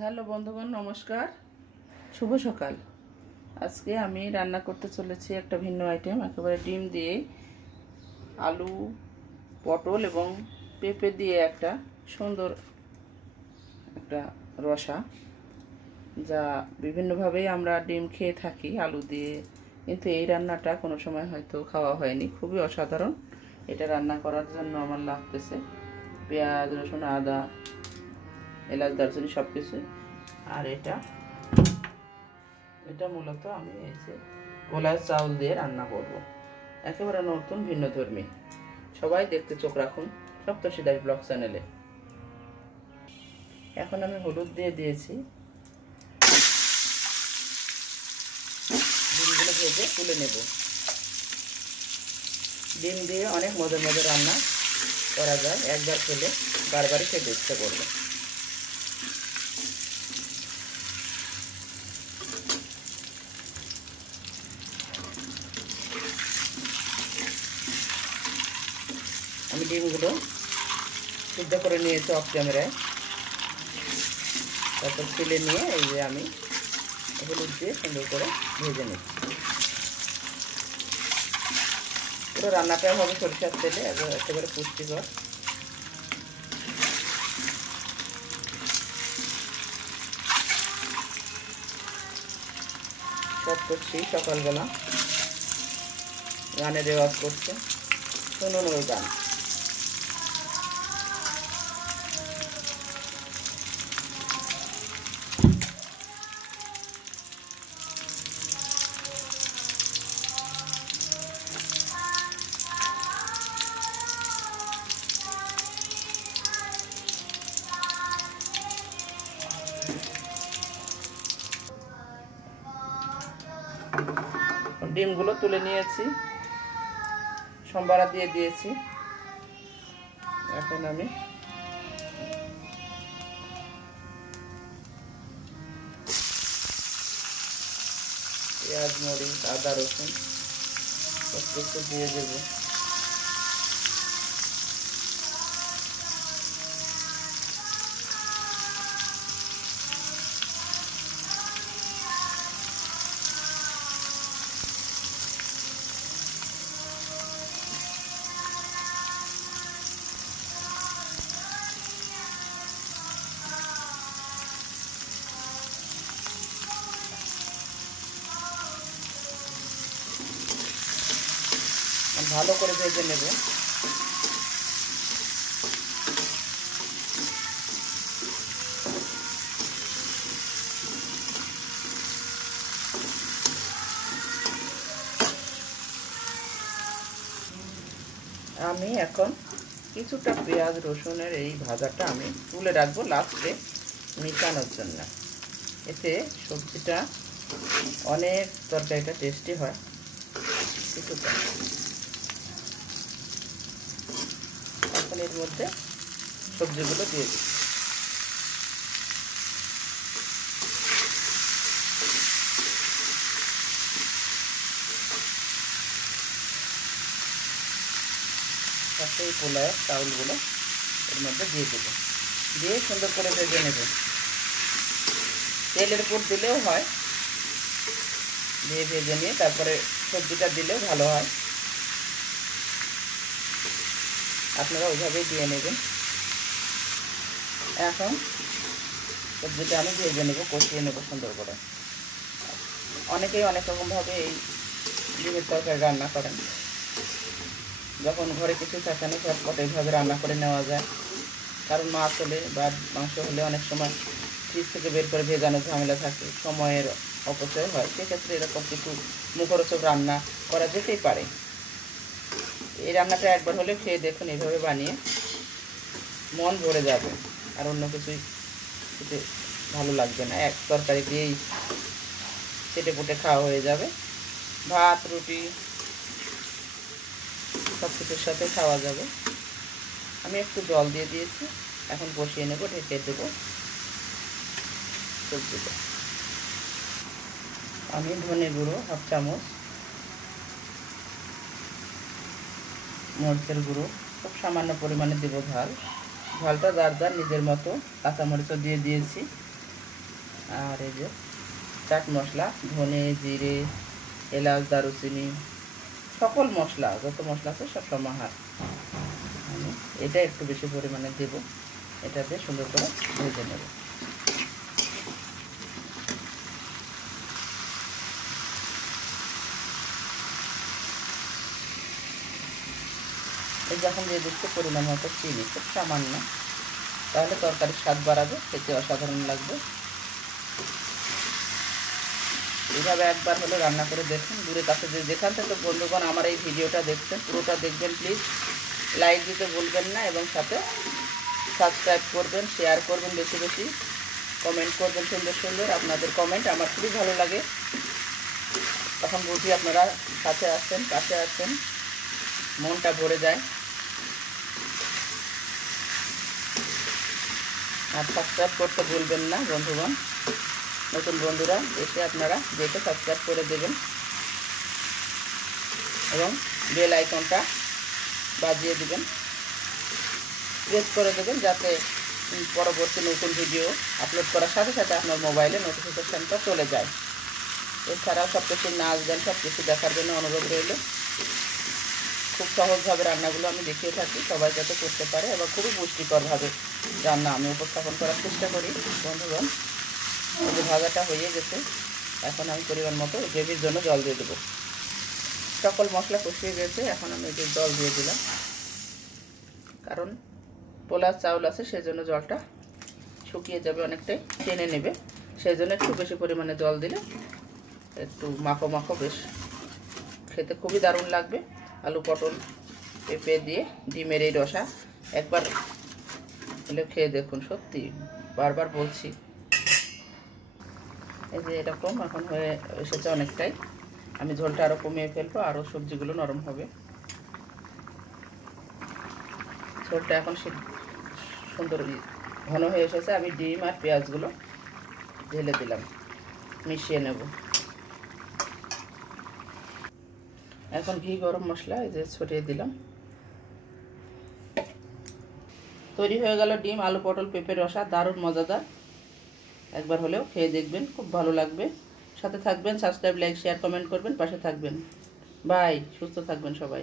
Hello বন্ধুগণ, নমস্কার, শুভ সকাল। আজকে আমি রান্না করতে চলেছি একটা ভিন্ন আইটেম, একেবারে ডিম দিয়ে আলু, পটল এবং পেঁপে দিয়ে একটা সুন্দর একটা রসা, যা বিভিন্নভাবেই আমরা ডিম খেয়ে থাকি আলু দিয়ে, কিন্তু এই রান্নাটা কোনো সময় হয়তো খাওয়া হয়নি। খুবই অসাধারণ। এটা রান্না করার জন্য আমার লাগতেছে পেঁয়াজ, রসুন, আদা, এলাচ, দারচিনি সব কিছু। আর এটা মূলত আমি এই যে গোলার চাউল দিয়ে রান্না করব, একেবারে নতুন ভিন্নধর্মী। সবাই দেখতে চোখ রাখুন সপ্তর্ষি দাস ব্লগ চ্যানেলে। এখন আমি হলুদ দিয়ে দিয়েছি, ডিমগুলো ভেজে তুলে নেব। ডিম দিয়ে অনেক মজার মজার রান্না করা যায়, একবার খেলে বারবারই খেতে ইচ্ছে করবে। আমি ডিমগুলো সিদ্ধ করে নিয়েছি অফ ক্যামেরায়, তারপর তুলে নিয়ে এই যে আমি হলুদ দিয়ে সুন্দর করে ভেজে নিচ্ছি। পুরো রান্নাটা হবে সরিষার তেলে, একেবারে পুষ্টিকর। সব করছি সকালবেলা, গানের রেওয়াজ করছে, শুনুন ওই গান। ডিমগুলো তুলে নিয়েছি, সম্বারা দিয়ে দিয়েছি। এখন আমি পেঁয়াজ, মরিচ, আদা, রসুন সব কিছু দিয়ে দেবো। ভালো করে ভেজে নেব। আমি এখন কিছুটা পেঁয়াজ রসুনের এই ভাজাটা আমি তুলে রাখবো লাস্টে মিশানোর জন্য। এতে সবজিটা অনেক তরকারিটা টেস্টি হয়। কিছুটা এখন এর মধ্যে সবজিগুলো দিয়ে দিই। তারপরে এই পোলাওয়ের চাউলগুলো এর মধ্যে দিয়ে দেবো, দিয়ে সুন্দর করে ভেজে নেব। তেলের উপর দিলেও হয়, দিয়ে ভেজে নিয়ে তারপরে সবজিটা দিলেও ভালো হয়। আপনারা ওইভাবেই দিয়ে নেবেন। এখন সবজিটা আমি ভেজে নেব, কষিয়ে নেব সুন্দর করে। অনেকেই অনেক রকমভাবে এই ডিমের তরকারি রান্না করেন। যখন ঘরে কিছু থাকে না, সব এইভাবে রান্না করে নেওয়া যায়। কারণ মাছ হলে বা মাংস হলে অনেক সময় ফ্রিজ থেকে বের করে ভেজানোর ঝামেলা থাকে, সময়ের অপচয় হয়। সেক্ষেত্রে এরকম কিছু মুখরোচক রান্না করা যেতেই পারে। এই রান্নাটা একবার হলে খেয়ে দেখুন, এইভাবে বানিয়ে মন ভরে যাবে, আর অন্য কিছুই খেতে ভালো লাগবে না। এক তরকারি দিয়েই চেটে পুটে খাওয়া হয়ে যাবে। ভাত, রুটি সব কিছুর সাথে খাওয়া যাবে। আমি একটু জল দিয়ে দিয়েছি, এখন কষিয়ে নেব, ঢেকে দেবো সবজিটা। আমি ধনে গুঁড়ো হাফ চামচ, মরিচের গুঁড়ো খুব সামান্য পরিমাণে দেবো। ঝালটা যার যার নিজের মতো, কাঁচামরিচও দিয়ে দিয়েছি। আর এই যে চাট মশলা, ধনে, জিরে, এলাচ, দারুচিনি, সকল মশলা যত মশলা আছে সব সমাহার আমি এটা একটু বেশি পরিমাণে দেব। এটা দিয়ে সুন্দর করে ভেজে নেব। এই যখন দিয়ে দিচ্ছি পরিমাণ মতো চিনি, খুব সামান্য, তাহলে তরকারির স্বাদ বাড়াবে, খেতে অসাধারণ লাগবে। এইভাবে একবার হলে রান্না করে দেখুন। দূরে কাছে যেখান থেকে বন্ধুগণ আমার এই ভিডিওটা দেখছেন পুরোটা দেখবেন প্লিজ। লাইক দিতে ভুলবেন না এবং সাথে সাবস্ক্রাইব করবেন, শেয়ার করবেন, বেশি বেশি কমেন্ট করবেন সুন্দর সুন্দর। আপনাদের কমেন্ট আমার খুবই ভালো লাগে, তখন বুঝি আপনারা সাথে আছেন, পাশে আছেন, মনটা ভরে যায়। আর সাবস্ক্রাইব করতে ভুলবেন না বন্ধুগণ। নতুন বন্ধুরা এসে আপনারা দেখে সাবস্ক্রাইব করে দেবেন এবং বেল আইকনটা বাজিয়ে দেবেন, প্রেস করে দেবেন, যাতে পরবর্তী নতুন ভিডিও আপলোড করার সাথে সাথে আপনার মোবাইলে নোটিফিকেশানটা চলে যায়। এছাড়াও সব কিছু নাচ গান সব কিছু দেখার জন্য অনুরোধ রইল। খুব সহজভাবে রান্নাগুলো আমি দেখিয়ে থাকি, সবাই যাতে করতে পারে এবং খুবই পুষ্টিকরভাবে রান্না আমি উপস্থাপন করার চেষ্টা করি বন্ধুগণ। এই যে ভাজাটা হয়ে গেছে, এখন আমি পরিমাণ মতো গ্রেভির জন্য জল দিয়ে দেবো। সকল মশলা কষিয়ে গেছে, এখন আমি এই যে জল দিয়ে দিলাম, কারণ পোলার চাউল আছে সেই জন্য জলটা শুকিয়ে যাবে, অনেকটাই টেনে নেবে, সেই জন্য একটু বেশি পরিমাণে জল দিলে একটু মাখো মাখো বেশ খেতে খুবই দারুণ লাগবে। আলু পটল পেঁপে দিয়ে ডিমের এই রসা একবার হলে খেয়ে দেখুন, সত্যি বারবার বলছি। এই যে এরকম এখন হয়ে এসেছে অনেকটাই, আমি ঝোলটা আরও কমিয়ে ফেলবো, আরও সবজিগুলো নরম হবে। ঝোলটা এখন সুন্দর ঘন হয়ে এসেছে, আমি ডিম আর পেঁয়াজগুলো ঢেলে দিলাম, মিশিয়ে নেব। এখন ঘি গরম মশলা এই যে ছড়িয়ে দিলাম। তৈরি হয়ে গেল ডিম আলু পটল পেঁপে রসা, দারুণ মজাদার। একবার হলেও খেয়ে দেখবেন, খুব ভালো লাগবে। সাথে থাকবেন, সাবস্ক্রাইব লাইক শেয়ার কমেন্ট করবেন, পাশে থাকবেন। বাই, সুস্থ থাকবেন সবাই।